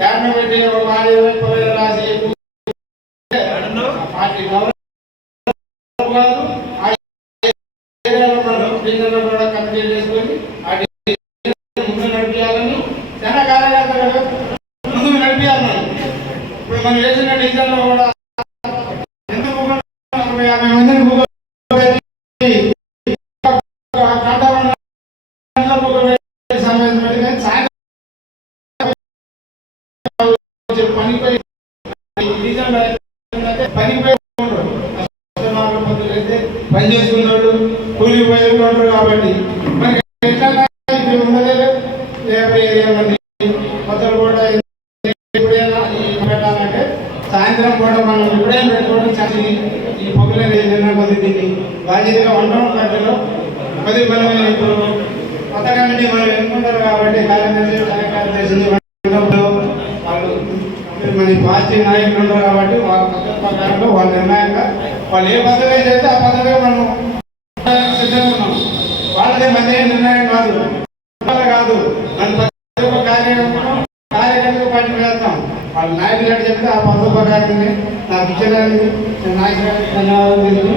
యాభై పెట్టిన నాలుగు ఇరవై ముప్పై రాసి పార్టీ కూడా కమిటీ చేసుకొని ముందు నడిపించాలని చాలా కార్యకర్తలు ముందు నడిపించాలన్నారు ఇప్పుడు మనం వేసిన డిజైన్లో కూడా యాభై మందిని సంబంధించిన వచ్చే పనిపై డివిజన్లో పనిపై పని కూలి పోయి ఉన్నాడు కాబట్టి. మరి ఎట్లా ఇప్పుడు ఉన్నదే? మంది మొదలు కూడా ఎప్పుడైనా పెట్టాలంటే సాయంత్రం పూట మనం ఎప్పుడైనా పెట్టుకోవడం చాలా ఈ పొగలే కొద్ది దీన్ని బాధ్యతగా ఉండడం గంటలో కొద్ది మనం ఇప్పుడు కొత్తగా మనం ఎన్నుకుంటారు కాబట్టి కార్యదర్శి కార్యదర్శి మంది పార్టీ నాయకులు ఉన్నారు కాబట్టి వాళ్ళ పద్ధతి ప్రకారంగా వాళ్ళ నిర్ణయంగా వాళ్ళు ఏ పద్ధతి చేస్తే ఆ పద్ధతిగా మనం సిద్ధంగా ఉన్నాం వాళ్ళదే మంది ఏం నిర్ణయం కాదు. కాదు. మన ప్రతి ఒక్క కార్యక్రమం కార్యకర్తలు పార్టీ చేస్తాం. వాళ్ళ నాయకులు ఎట్లా చెప్తే ఆ పద్ధతి ప్రకారంగానే నాకు ఇచ్చడానికి నాయకులు ధన్యవాదాలు